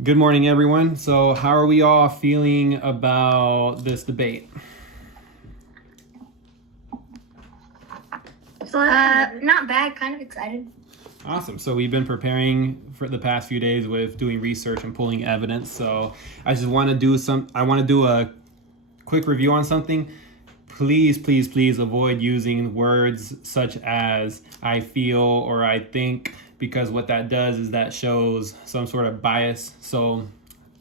Good morning, everyone. So how are we all feeling about this debate? Not bad, kind of excited. Awesome. So we've been preparing for the past few days with doing research and pulling evidence. So I just want to do a quick review on something. Please avoid using words such as I feel or I think, because what that does is that shows some sort of bias. So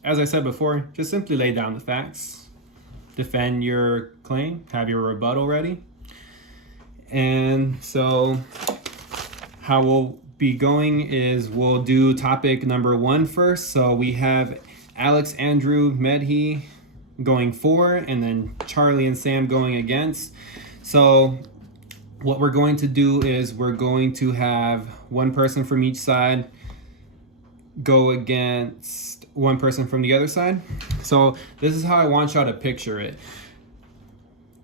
as I said before, just simply lay down the facts, defend your claim, have your rebuttal ready. And so how we'll be going is we'll do topic number 1 first. So we have Alex, Andrew, Medhi going for, and then Charlie and Sam going against. So what we're going to do is we're going to have one person from each side go against one person from the other side. So this is how I want y'all to picture it.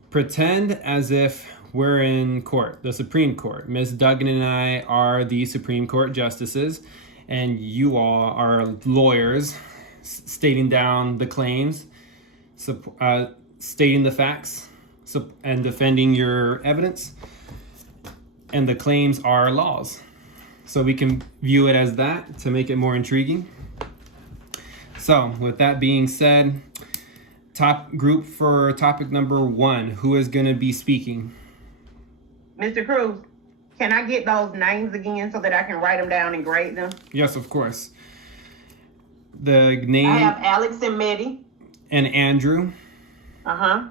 Pretend as if we're in court, the Supreme Court. Ms. Duggan and I are the Supreme Court justices, and you all are lawyers stating down the claims, stating the facts, and defending your evidence. And the claims are laws. So we can view it as that to make it more intriguing. So with that being said, top group for topic number 1, who is going to be speaking? Mr. Cruz, can I get those names again so that I can write them down and grade them? Yes, of course. The name. I have Alex and Medhi. And Andrew. Uh-huh.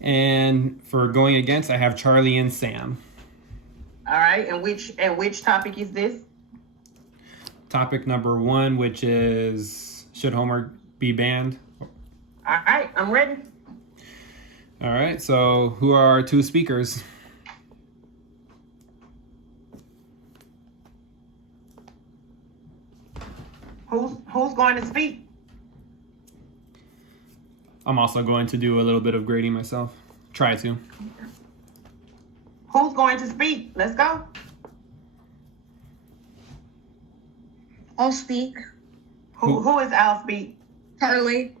And for going against, I have Charlie and Sam. All right, and which topic is this? Topic number 1, which is, should homework be banned? All right, I'm ready. All right, so who are our 2 speakers? Who's going to speak? I'm also going to do a little bit of grading myself. Try to. Who's going to speak? Let's go. I'll speak. Who is I'll speak? Charlie.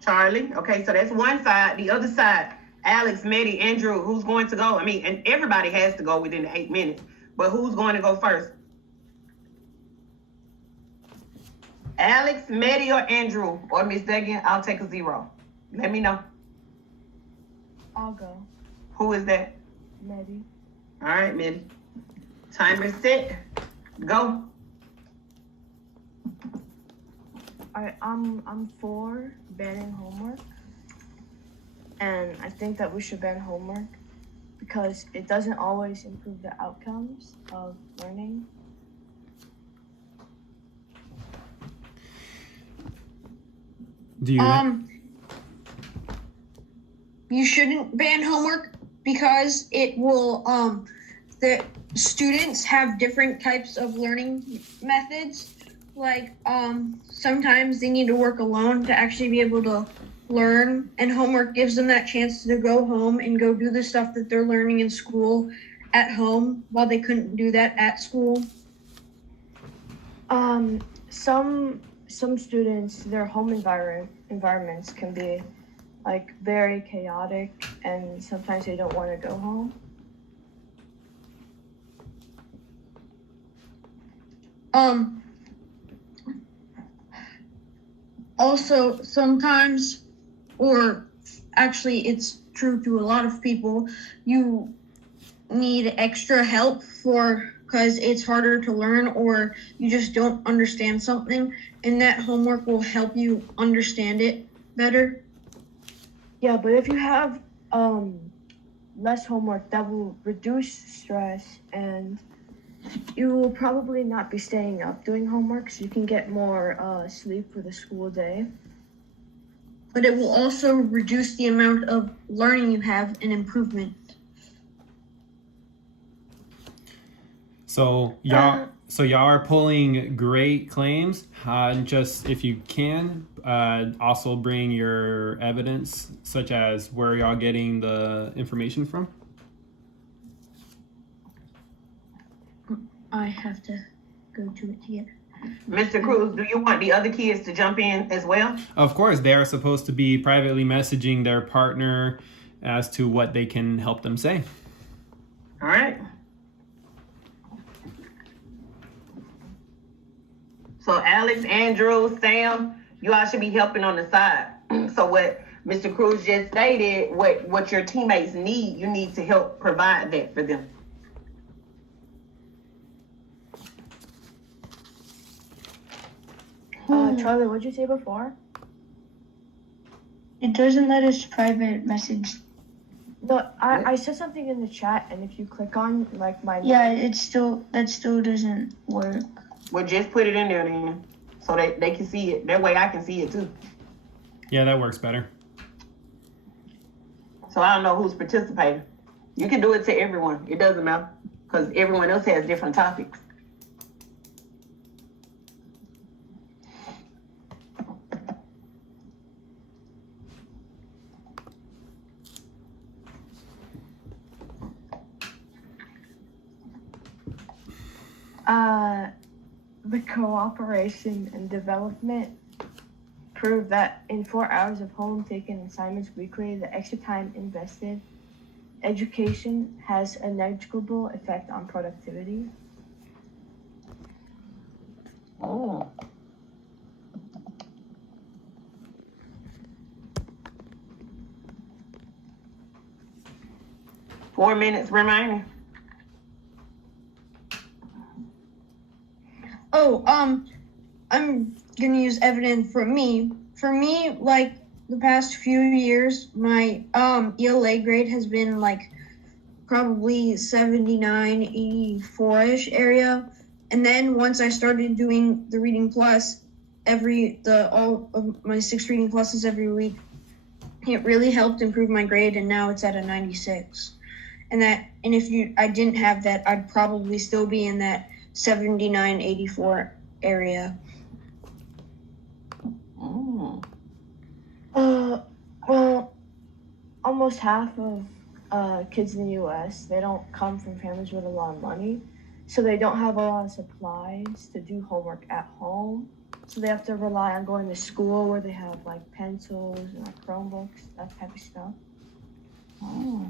Charlie. Okay, so that's one side. The other side, Alex, Medhi, Andrew. Who's going to go? I mean, and everybody has to go within the 8 minutes. But who's going to go first? Alex, Medhi, or Andrew, or Miss Duggan? I'll take a 0. Let me know. I'll go. Who is that? Medhi. All right, Medhi. Timer set. Go. I'm for banning homework, and I think that we should ban homework because it doesn't always improve the outcomes of learning. Do you? You shouldn't ban homework because it will the students have different types of learning methods. Like sometimes they need to work alone to actually be able to learn, and homework gives them that chance to go home and go do the stuff that they're learning in school at home while they couldn't do that at school. Some students, their home environments can be like very chaotic, and sometimes they don't want to go home. Also, sometimes, or actually it's true to a lot of people, you need extra help because it's harder to learn or you just don't understand something, and that homework will help you understand it better. Yeah, but if you have less homework, that will reduce stress, and you will probably not be staying up doing homework, so you can get more sleep for the school day. But it will also reduce the amount of learning you have and improvement. So y'all are pulling great claims. Just if you can, also bring your evidence, such as where y'all getting the information from. I have to go to it to get Mr. Cruz, do you want the other kids to jump in as well? Of course, they are supposed to be privately messaging their partner as to what they can help them say. All right. So Alex, Andrew, Sam, you all should be helping on the side. So what Mr. Cruz just stated, what your teammates need, you need to help provide that for them. Charlie, what'd you say before? It doesn't let us private message. No, I said something in the chat, and if you click on like my Yeah, that still doesn't work. Well, just put it in there then, so they can see it. That way I can see it too. Yeah, that works better. So I don't know who's participating. You can do it to everyone. It doesn't matter, because everyone else has different topics. the cooperation and development proved that in 4 hours of home taken assignments weekly, the extra time invested education has a negligible effect on productivity. Oh. Four minutes remaining. Oh, I'm gonna use evidence from me. For me, like the past few years, my ELA grade has been like probably 79, 84-ish area. And then once I started doing the reading plus all of my 6 reading pluses every week, it really helped improve my grade, and now it's at a 96. And if I didn't have that, I'd probably still be in that 79, 84 area. Oh. Well, almost half of kids in the U.S., they don't come from families with a lot of money, so they don't have a lot of supplies to do homework at home. So they have to rely on going to school where they have like pencils and like Chromebooks, that type of stuff. Oh.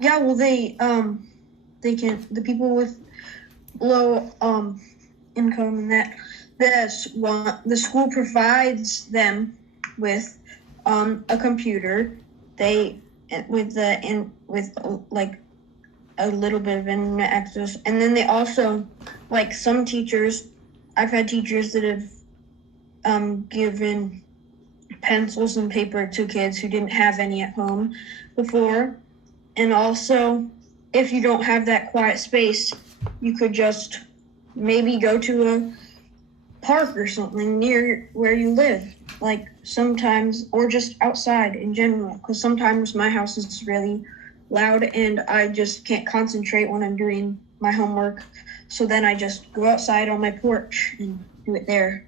Yeah, well, the people with low income and that the school provides them with a computer. With like a little bit of internet access, and then they also, like, some teachers, I've had teachers that have given pencils and paper to kids who didn't have any at home before. And also, if you don't have that quiet space, you could just maybe go to a park or something near where you live, like sometimes, or just outside in general, because sometimes my house is really loud and I just can't concentrate when I'm doing my homework. So then I just go outside on my porch and do it there.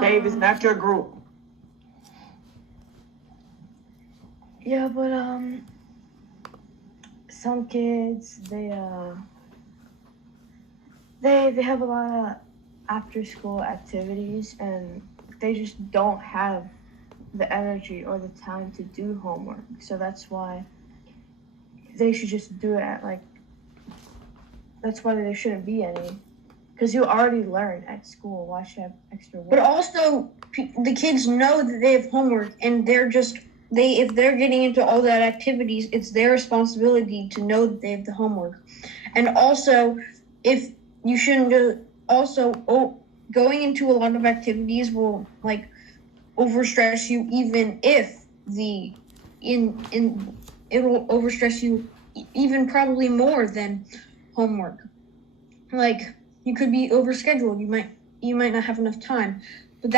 Dave, it's not your group. Yeah, but some kids they have a lot of after school activities and they just don't have the energy or the time to do homework. So that's why they should just do it that's why there shouldn't be any. Because you already learn at school. Why should I have extra work? But also, the kids know that they have homework, and if they're getting into all that activities, it's their responsibility to know that they have the homework. And also, if you shouldn't do, going into a lot of activities will like overstress you, even if it will overstress you even probably more than homework. Like, you could be overscheduled. You might not have enough time. But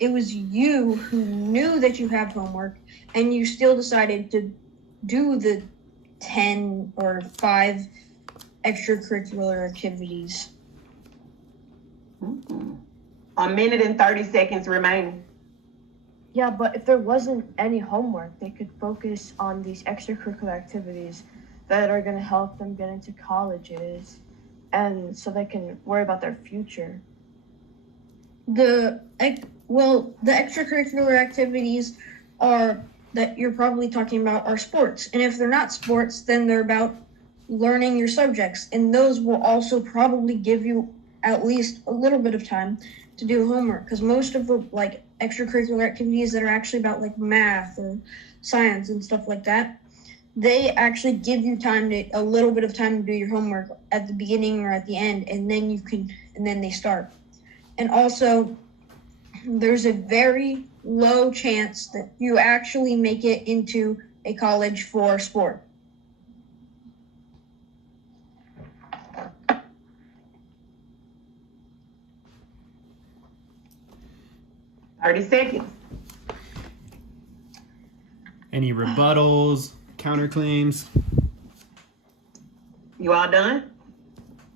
it was you who knew that you have homework, and you still decided to do the 10 or 5 extracurricular activities. A minute and 30 seconds remaining. Yeah, but if there wasn't any homework, they could focus on these extracurricular activities that are going to help them get into colleges, and so they can worry about their future. The extracurricular activities are that you're probably talking about are sports, and if they're not sports, then they're about learning your subjects, and those will also probably give you at least a little bit of time to do homework, because most of the like extracurricular activities that are actually about like math or science and stuff like that, they actually give you a little bit of time to do your homework at the beginning or at the end, and then they start. And also, there's a very low chance that you actually make it into a college for sport. $30 seconds. Any rebuttals, counterclaims? You all done?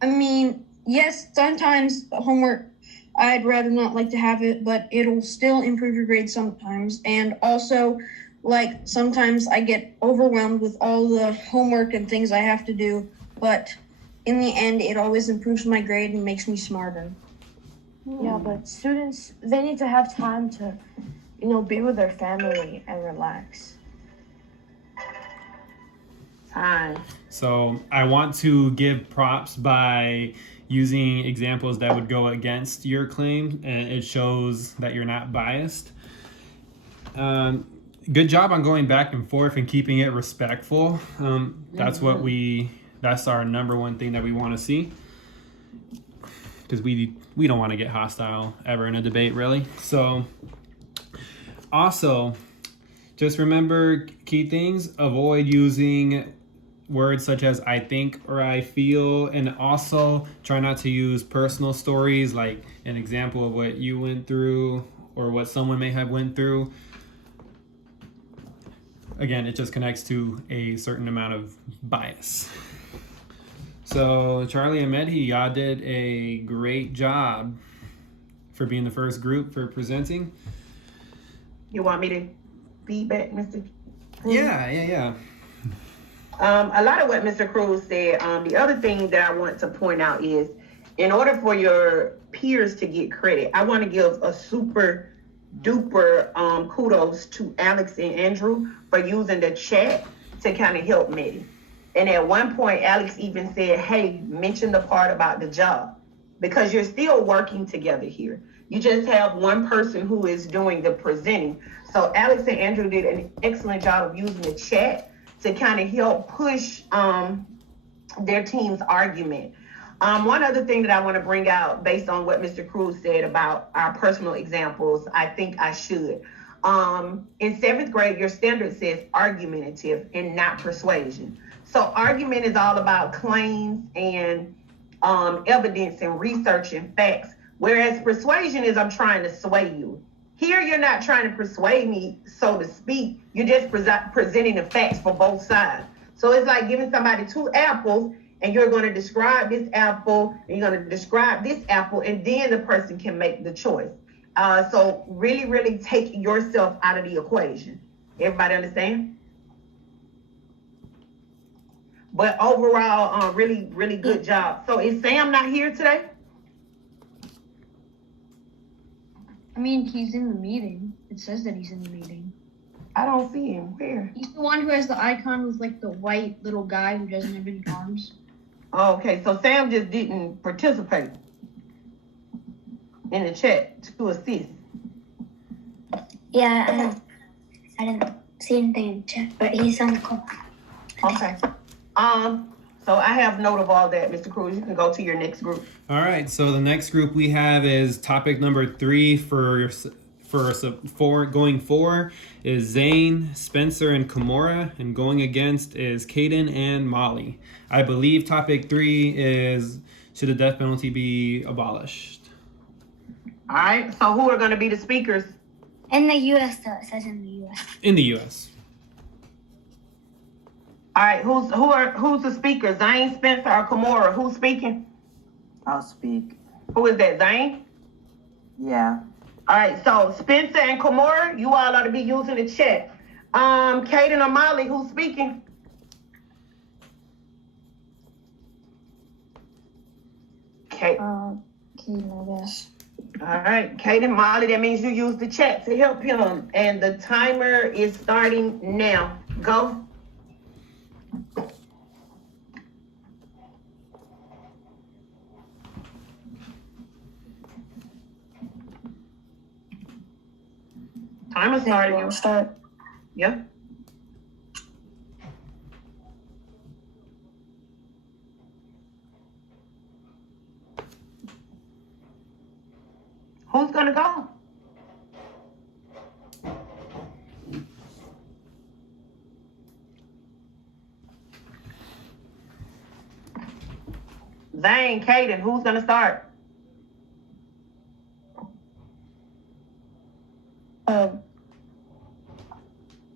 I mean, yes, sometimes homework, I'd rather not like to have it, but it'll still improve your grades sometimes. And also, like, sometimes I get overwhelmed with all the homework and things I have to do, but in the end, it always improves my grade and makes me smarter. Yeah, but students, they need to have time to, be with their family and relax. Time. So I want to give props by using examples that would go against your claim, and it shows that you're not biased. Good job on going back and forth and keeping it respectful. That's that's our number one thing that we want to see, because we don't want to get hostile ever in a debate, really. So also, just remember key things: avoid using words such as I think or I feel, and also try not to use personal stories like an example of what you went through or what someone may have went through. Again, it just connects to a certain amount of bias. So Charlie and Medhi, y'all did a great job for being the first group for presenting. You want me to feedback, Mr. Cruz? Yeah. A lot of what Mr. Cruz said. The other thing that I want to point out is, in order for your peers to get credit, I want to give a super duper kudos to Alex and Andrew for using the chat to kind of help me. And at one point, Alex even said, hey, mention the part about the job, because you're still working together here. You just have one person who is doing the presenting. So Alex and Andrew did an excellent job of using the chat to kind of help push their team's argument. One other thing that I want to bring out based on what Mr. Cruz said about our personal examples, I think I should. In 7th grade, your standard says argumentative and not persuasion. So argument is all about claims and evidence and research and facts, whereas persuasion is I'm trying to sway you. Here, you're not trying to persuade me, so to speak. You're just presenting the facts for both sides. So it's like giving somebody 2 apples, and you're going to describe this apple, and you're going to describe this apple, and then the person can make the choice. So really, really take yourself out of the equation. Everybody understand? But overall, really, really good job. So is Sam not here today? I mean, he's in the meeting. It says that he's in the meeting. I don't see him. Where? He's the one who has the icon with like the white little guy who doesn't have any arms. Oh, okay, so Sam just didn't participate in the chat to assist. Yeah, I didn't see anything in the chat, but he's on the call. Okay. So I have note of all that, Mr. Cruz. You can go to your next group. All right, so the next group we have is topic number 3 for going for is Zane, Spencer, and Kimura, and going against is Caden and Molly. I believe topic 3 is should the death penalty be abolished? All right, so who are going to be the speakers? In the U.S., though, it says in the U.S. In the U.S. All right, who's the speaker? Zane, Spencer, or Kimura? Who's speaking? I'll speak. Who is that, Zane? Yeah. All right, so Spencer and Kamora, you all ought to be using the chat. Kaden or Molly, who's speaking? Okay. Kaden, I guess. All right, Kaden, Molly, that means you use the chat to help him. And the timer is starting now. Go. Timer starting. Start. Yeah. Who's gonna go? Zane, Kaden, who's gonna start?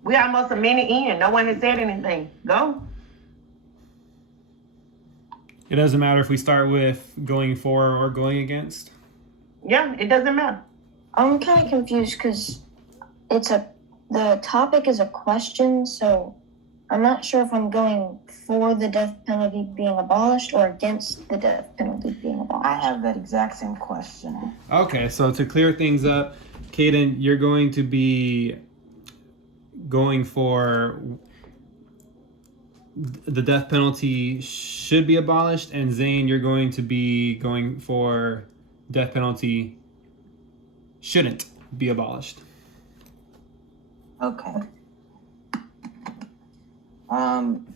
We almost a minute in. No one has said anything. Go. It doesn't matter if we start with going for or going against. Yeah, it doesn't matter. I'm kind of confused because the topic is a question, so I'm not sure if I'm going for the death penalty being abolished or against the death penalty being abolished. I have that exact same question. Okay, so to clear things up, Kaden, you're going to be going for the death penalty should be abolished, and Zane, you're going to be going for death penalty shouldn't be abolished. Okay.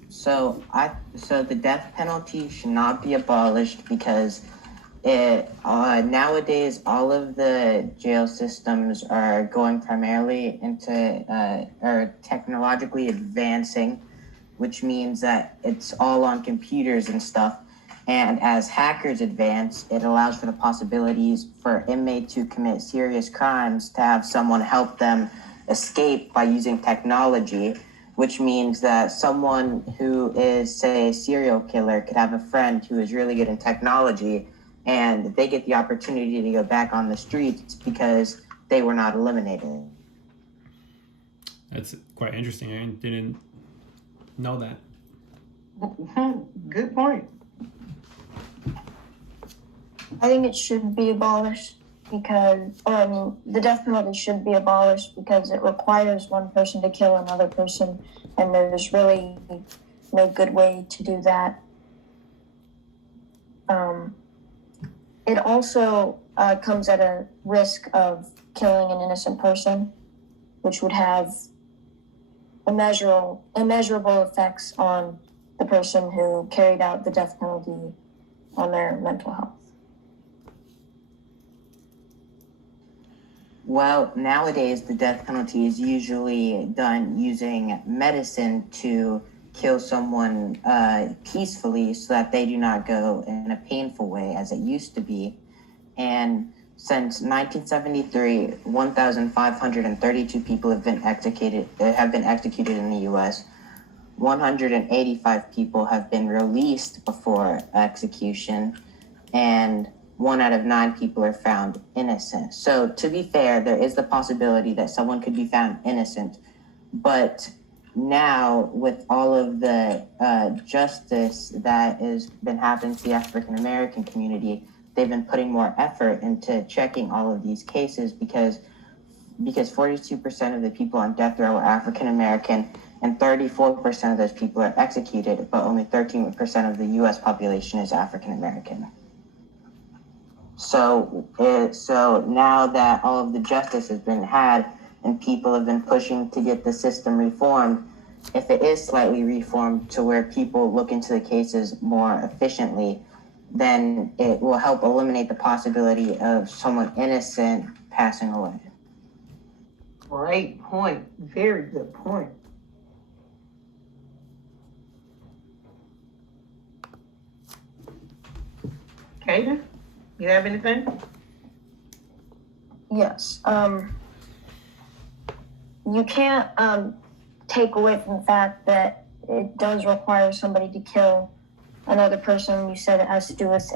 So the death penalty should not be abolished because nowadays all of the jail systems are going primarily into are technologically advancing, which means that it's all on computers and stuff. And as hackers advance, it allows for the possibilities for inmates who commit serious crimes to have someone help them escape by using technology, which means that someone who is, say, a serial killer could have a friend who is really good in technology, and they get the opportunity to go back on the streets because they were not eliminated. That's quite interesting. I didn't know that. Good point. I think it should be abolished because, the death penalty should be abolished because it requires one person to kill another person, and there's really no good way to do that. It also comes at a risk of killing an innocent person, which would have immeasurable effects on the person who carried out the death penalty on their mental health. Well, nowadays the death penalty is usually done using medicine to kill someone peacefully so that they do not go in a painful way as it used to be. And since 1973, 1,532 people have been executed in the U.S. 185 people have been released before execution, and 1 out of 9 people are found innocent. So to be fair, there is the possibility that someone could be found innocent, but now with all of the justice that has been happening to the African American community, they've been putting more effort into checking all of these cases because 42% of the people on death row are African American and 34% of those people are executed, but only 13% of the U.S. population is African American. So now that all of the justice has been had and people have been pushing to get the system reformed, if it is slightly reformed to where people look into the cases more efficiently, then it will help eliminate the possibility of someone innocent passing away. Great point. Very good point. Kaden, you have anything? Yes. You can't take away from the fact that it does require somebody to kill another person. You said it has to do with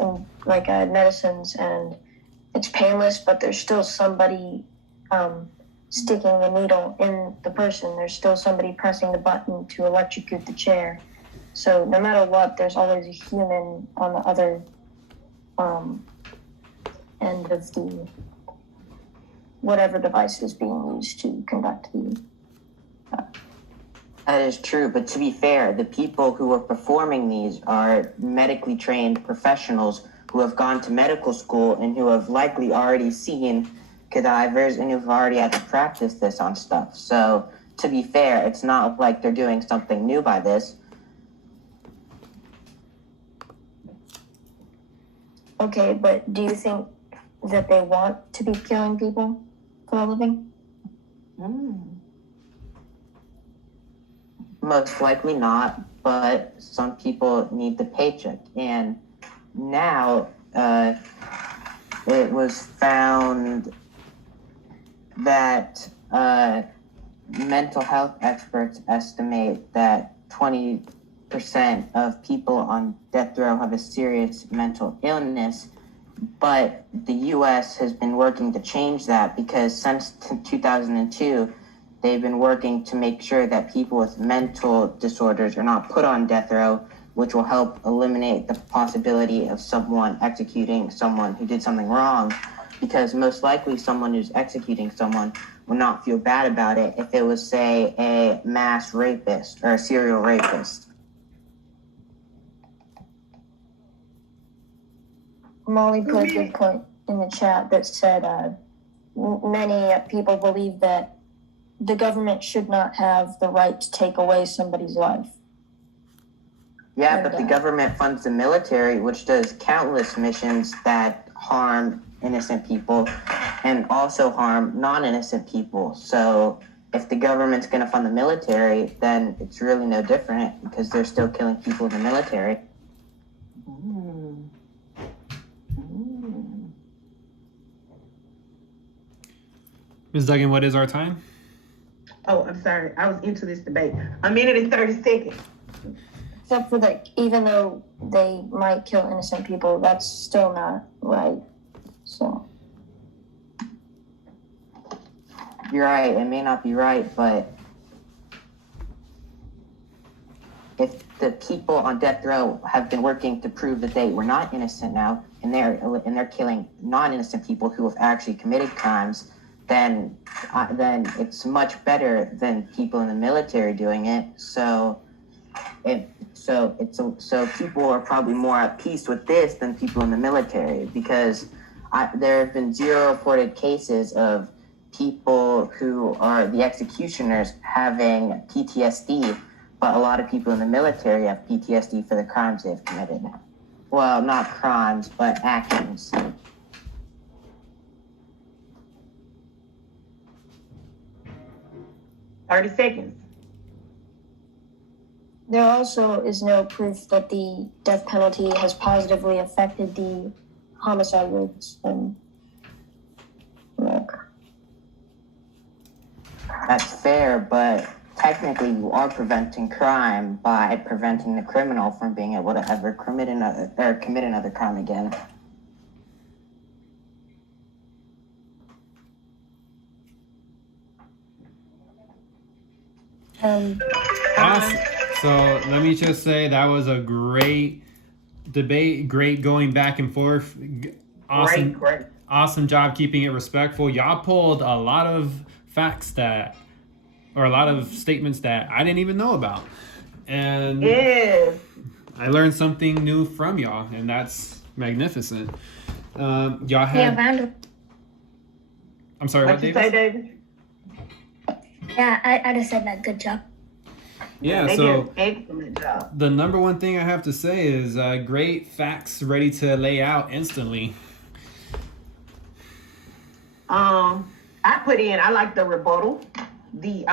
medicines, and it's painless, but there's still somebody sticking the needle in the person. There's still somebody pressing the button to electrocute the chair. So no matter what, there's always a human on the other end of the whatever device is being used to conduct the. That is true, but to be fair, the people who are performing these are medically trained professionals who have gone to medical school and who have likely already seen cadavers and who've already had to practice this on stuff. So, to be fair, it's not like they're doing something new by this. Okay, but do you think that they want to be killing people for a living? Most likely not, but some people need the paycheck. And now it was found that mental health experts estimate that 20% of people on death row have a serious mental illness, but the U.S. has been working to change that because since 2002, they've been working to make sure that people with mental disorders are not put on death row, which will help eliminate the possibility of someone executing someone who did something wrong, because most likely someone who's executing someone will not feel bad about it if it was, say, a mass rapist or a serial rapist. Molly put a good point in the chat that said many people believe that the government should not have the right to take away somebody's life. Yeah, but the government funds the military, which does countless missions that harm innocent people and also harm non-innocent people. So if the government's going to fund the military, then it's really no different because they're still killing people in the military. Ms. Duggan, what is our time? Oh, I'm sorry. I was into this debate. 1 minute and 30 seconds. Except for that, even though they might kill innocent people, that's still not right. So. You're right, it may not be right, but if the people on death row have been working to prove that they were not innocent now, and they're killing non-innocent people who have actually committed crimes, then it's much better than people in the military doing it. So people are probably more at peace with this than people in the military, because there have been 0 reported cases of people who are the executioners having PTSD, but a lot of people in the military have PTSD for the crimes they've committed. Well, not crimes, but actions. $30 seconds. There also is no proof that the death penalty has positively affected the homicide rates in America. That's fair, but technically you are preventing crime by preventing the criminal from being able to ever commit another crime again. Awesome. So let me just say that was a great debate, great going back and forth. Awesome, Great. awesome job keeping it respectful. Y'all pulled a lot of facts or a lot of statements that I didn't even know about. And Yes. I learned something new from y'all, and that's magnificent. Y'all had... I'm sorry, What you say, David? Yeah, I just said that. Good job. Yeah, They so did an excellent job. the number one thing I have to say is great facts ready to lay out instantly. I like the rebuttal, the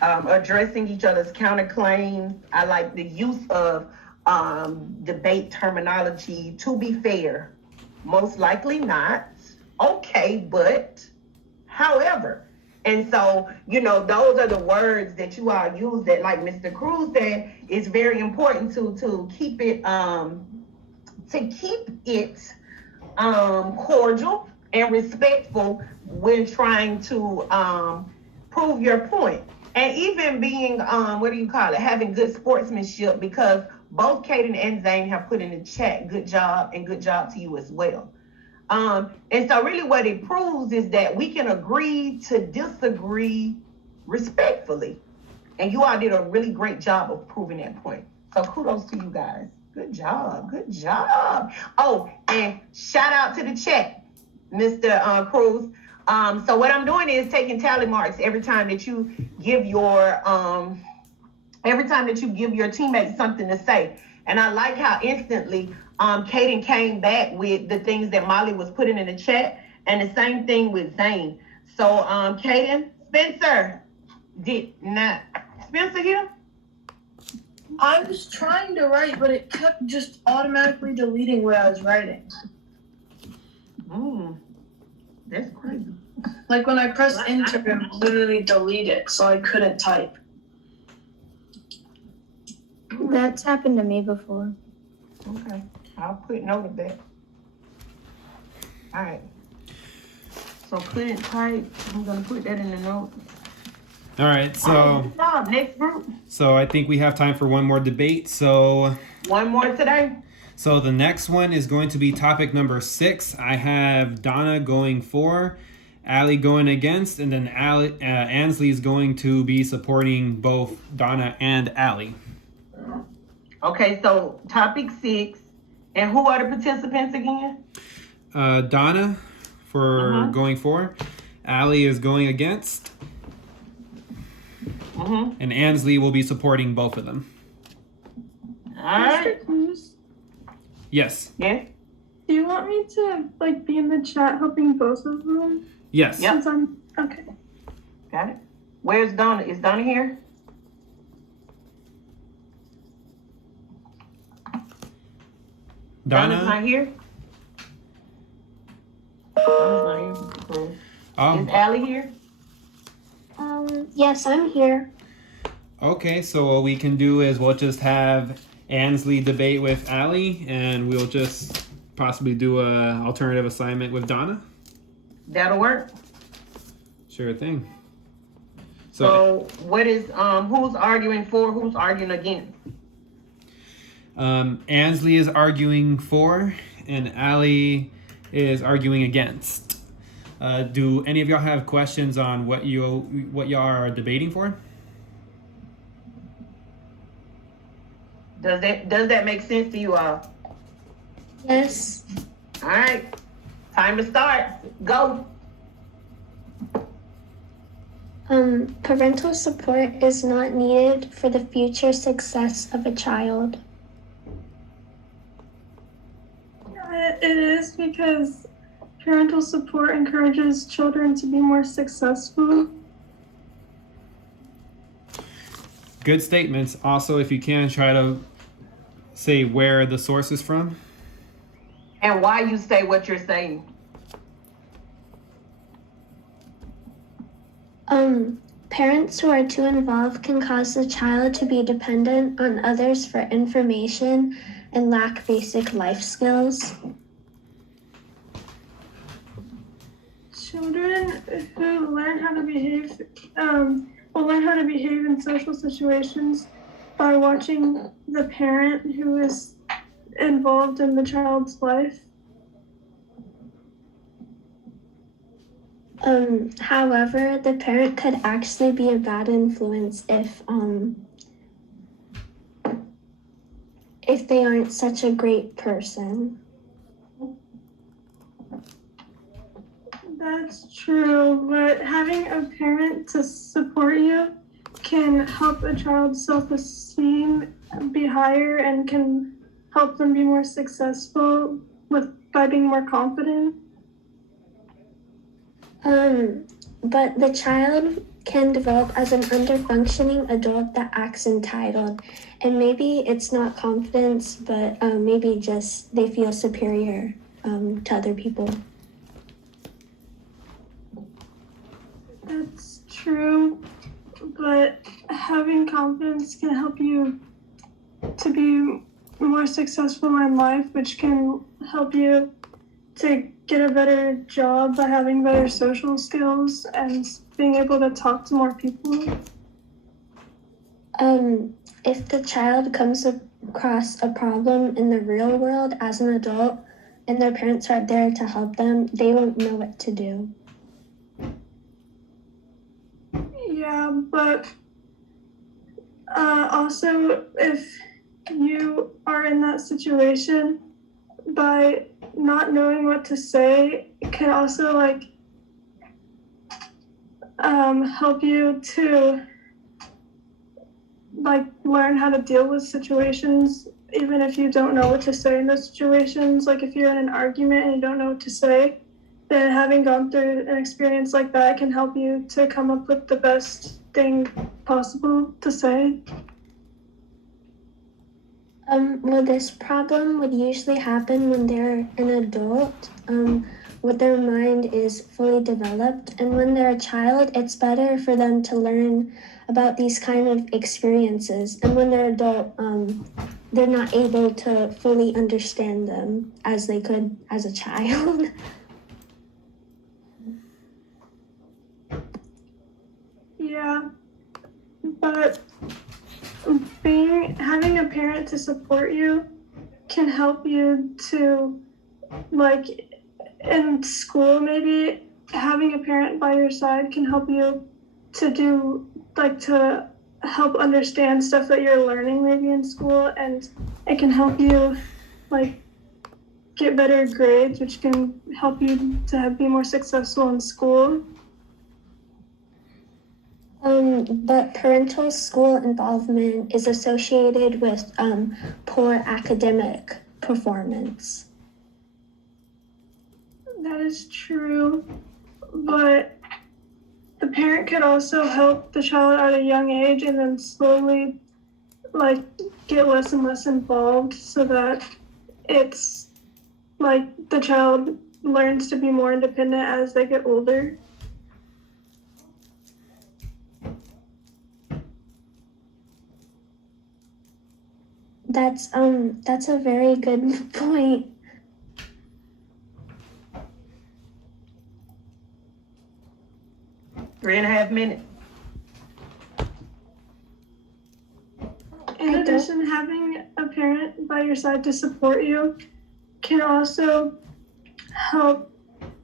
addressing each other's counterclaims. I like the use of debate terminology. To be fair, most likely not. Okay, but however. And so, those are the words that you all use that, like Mr. Cruz said, it's very important to keep it cordial and respectful when trying to prove your point. And even being, having good sportsmanship, because both Kaden and Zane have put in the chat, good job, and good job to you as well. And so really what it proves is that we can agree to disagree respectfully. And you all did a really great job of proving that point. So kudos to you guys. Good job. Good job. Oh, and shout out to the chat, Mr. Cruz. So what I'm doing is taking tally marks every time that you give your teammates something to say. And I like how instantly Kaden came back with the things that Molly was putting in the chat, and the same thing with Zane. So Kaden, Spencer here? I was trying to write, but it kept just automatically deleting what I was writing. That's crazy. Like when I pressed enter, it would literally delete it, so I couldn't type. That's happened to me before. Okay, I'll put note of that. All right. So couldn't type. I'm gonna put that in the note. All right, so Next group. so I think we have time for one more debate. So One more today. So the next one is going to be topic number 6. I have Donna going for, Allie going against, and then Ansley is going to be supporting both Donna and Allie. Okay, so topic 6. And who are the participants again? Donna for going for, Allie is going against, and Ansley will be supporting both of them. All right. Yes. Yeah. Do you want me to be in the chat helping both of them? Yes. Yep. Since I'm okay. Got it. Where's Donna? Is Donna here? Donna's not here. Donna's not here. Is Allie here? Yes, I'm here. Okay, so what we can do is we'll just have Ansley debate with Allie, and we'll just possibly do a alternative assignment with Donna. That'll work. Sure thing. So what is who's arguing for? Who's arguing against? Ansley is arguing for, and Allie is arguing against. Do any of y'all have questions on what y'all are debating for? Does that make sense to you all? Yes. All right. Time to start. Go. Parental support is not needed for the future success of a child. It is because parental support encourages children to be more successful. Good statements. Also, if you can, try to say where the source is from. And why you say what you're saying. Parents who are too involved can cause the child to be dependent on others for information and lack basic life skills. Children who learn how to behave will learn how to behave in social situations by watching the parent who is involved in the child's life. However, the parent could actually be a bad influence if they aren't such a great person. That's true, but having a parent to support you can help a child's self-esteem be higher and can help them be more successful by being more confident. But the child can develop as an under-functioning adult that acts entitled. And maybe it's not confidence, but maybe just they feel superior to other people. That's true, but having confidence can help you to be more successful in life, which can help you to get a better job by having better social skills and being able to talk to more people? If the child comes across a problem in the real world as an adult and their parents aren't there to help them, they won't know what to do. Yeah, but also if you are in that situation, by not knowing what to say, it can also like help you to like learn how to deal with situations even if you don't know what to say in those situations. Like if you're in an argument and you don't know what to say, then having gone through an experience like that can help you to come up with the best thing possible to say. Well, this problem would usually happen when they're an adult, when their mind is fully developed. And when they're a child, it's better for them to learn about these kind of experiences. And when they're adult, they're not able to fully understand them as they could as a child. Yeah, but having a parent to support you can help you to, like, in school maybe having a parent by your side can help you to do, like, to help understand stuff that you're learning maybe in school, and it can help you like get better grades, which can help you to be more successful in school. But parental school involvement is associated with poor academic performance. That is true, but the parent could also help the child at a young age and then slowly like get less and less involved so that it's like the child learns to be more independent as they get older. That's a very good point. 3.5 minutes. In addition, having a parent by your side to support you can also help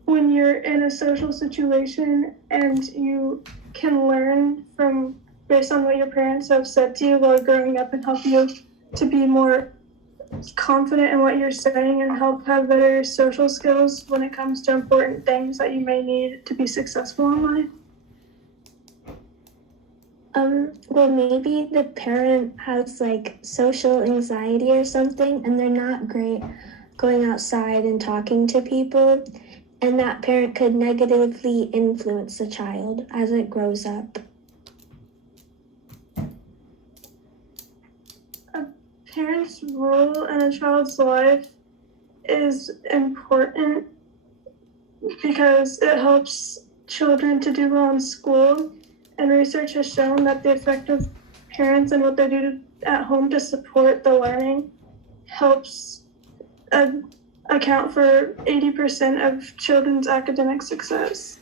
when you're in a social situation and you can learn from based on what your parents have said to you while growing up and help you to be more confident in what you're saying and help have better social skills when it comes to important things that you may need to be successful in life. Well, maybe the parent has like social anxiety or something, and they're not great going outside and talking to people, and that parent could negatively influence the child as it grows up. A parent's role in a child's life is important because it helps children to do well in school. And research has shown that the effect of parents and what they do at home to support the learning helps account for 80% of children's academic success.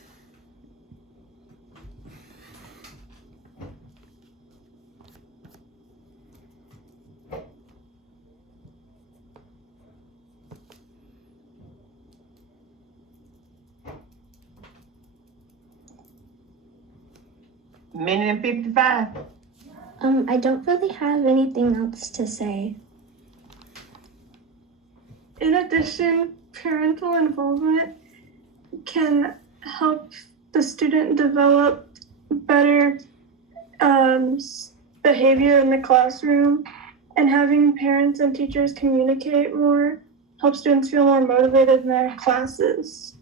Minute and 55. I don't really have anything else to say. In addition, parental involvement can help the student develop better behavior in the classroom, and having parents and teachers communicate more helps students feel more motivated in their classes.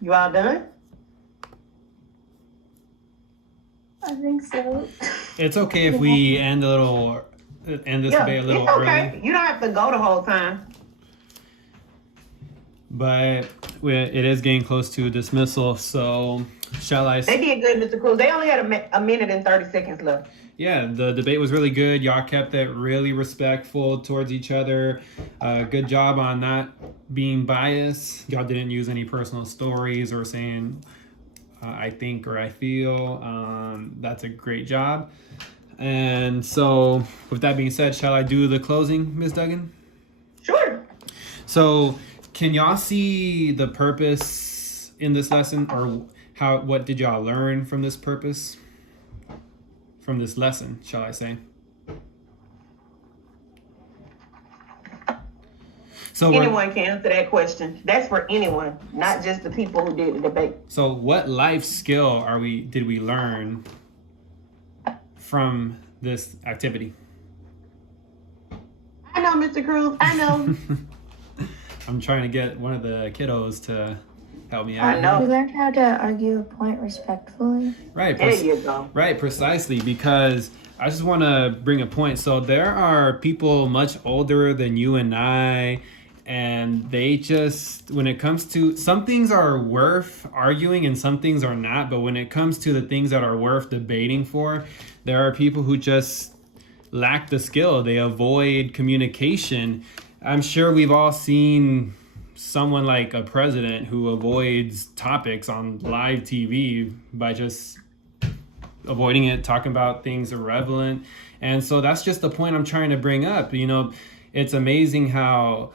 You all done? I think so. It's okay if we end this debate a little it's okay. early. You don't have to go the whole time. but it is getting close to dismissal. So shall I? They did good, Mr. Cruz. They only had a minute and 30 seconds left. Yeah, the debate was really good. Y'all kept it really respectful towards each other. Good job on not being biased. Y'all didn't use any personal stories or saying I think or I feel. That's a great job. And so with that being said, shall I do the closing, Ms. Duggan? Sure. So can y'all see the purpose in this lesson, or what did y'all learn from this purpose? From this lesson, shall I say? So anyone can answer that question. That's for anyone, not just the people who did the debate. So what life skill did we learn from this activity? I know, Mr. Cruz. I know. I'm trying to get one of the kiddos to help me out. I know. We learned how to argue a point respectfully. Right. There you go. Right, precisely, because I just want to bring a point. So there are people much older than you and I, and they just, when it comes to, some things are worth arguing and some things are not, but when it comes to the things that are worth debating for, there are people who just lack the skill. They avoid communication. I'm sure we've all seen someone like a president who avoids topics on live TV by just avoiding it, talking about things irrelevant. And so that's just the point I'm trying to bring up. You know, it's amazing how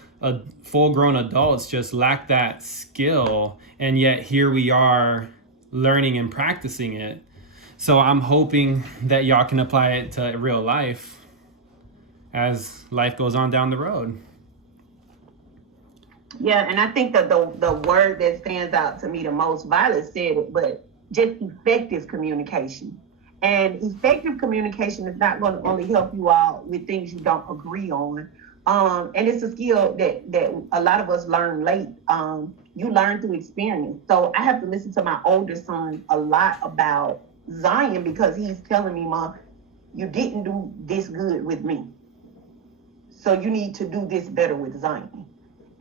full-grown adults just lack that skill, and yet here we are learning and practicing it. So I'm hoping that y'all can apply it to real life as life goes on down the road. Yeah, and I think that the word that stands out to me the most, Violet said it, but just effective communication. And effective communication is not going to only help you out with things you don't agree on. And it's a skill that a lot of us learn late. You learn through experience. So I have to listen to my older son a lot about Zion because he's telling me, Mom, you didn't do this good with me. So you need to do this better with Zion.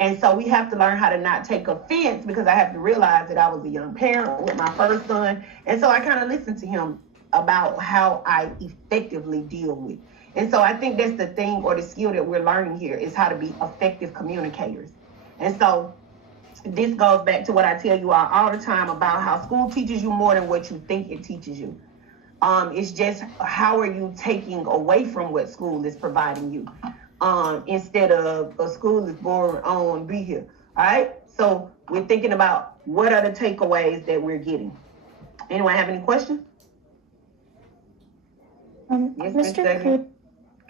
And so we have to learn how to not take offense, because I have to realize that I was a young parent with my first son. And so I kind of listened to him about how I effectively deal with. And so I think that's the thing, or the skill that we're learning here, is how to be effective communicators. And so this goes back to what I tell you all the time about how school teaches you more than what you think it teaches you. It's just how are you taking away from what school is providing you, instead of a school is boring on, be here. All right. So we're thinking about what are the takeaways that we're getting. Anyone have any questions? Yes, Mr. Cruz,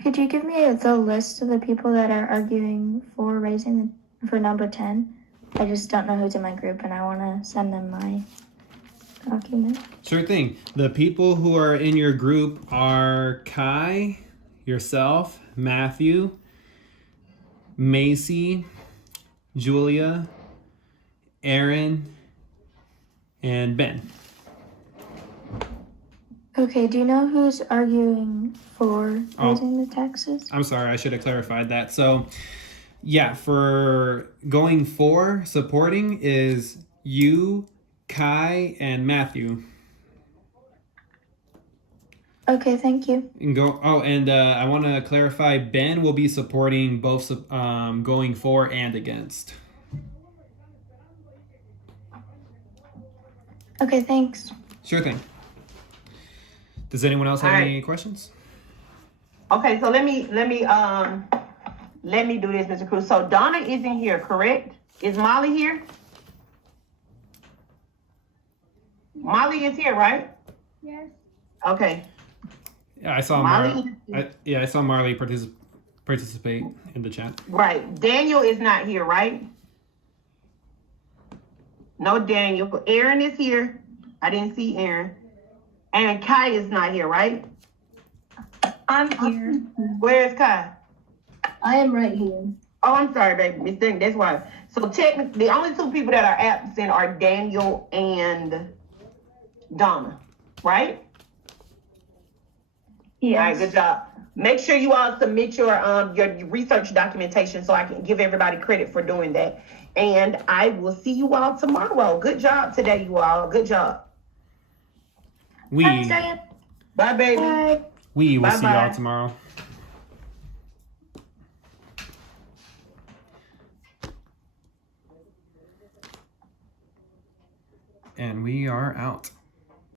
could you give me the list of the people that are arguing for for number 10? I just don't know who's in my group, and I want to send them my document. Sure thing. The people who are in your group are Kai, yourself, Matthew, Macy, Julia, Aaron, and Ben. Okay, do you know who's arguing for raising the taxes? I'm sorry, I should have clarified that. So, yeah, for going for supporting is you, Kai, and Matthew. Okay, thank you. And I want to clarify, Ben will be supporting both going for and against. Okay, thanks. Sure thing. Does anyone else have any questions? Okay, so let me do this, Mr. Cruz. So Donna isn't here, correct? Is Molly here? Molly is here, right? Yes. Okay. Yeah, I saw Molly. I saw Marley participate in the chat. Right. Daniel is not here, right? No Daniel. Aaron is here. I didn't see Aaron. And Kai is not here, right? I'm here. Where is Kai? I am right here. Oh, I'm sorry, baby. Mistake. That's why. So technically, the only two people that are absent are Daniel and Donna, right? Yes. All right, good job. Make sure you all submit your research documentation so I can give everybody credit for doing that. And I will see you all tomorrow. Good job today, you all. Good job. We Bye, baby. Bye. we will see Bye-bye. y'all tomorrow. And we are out.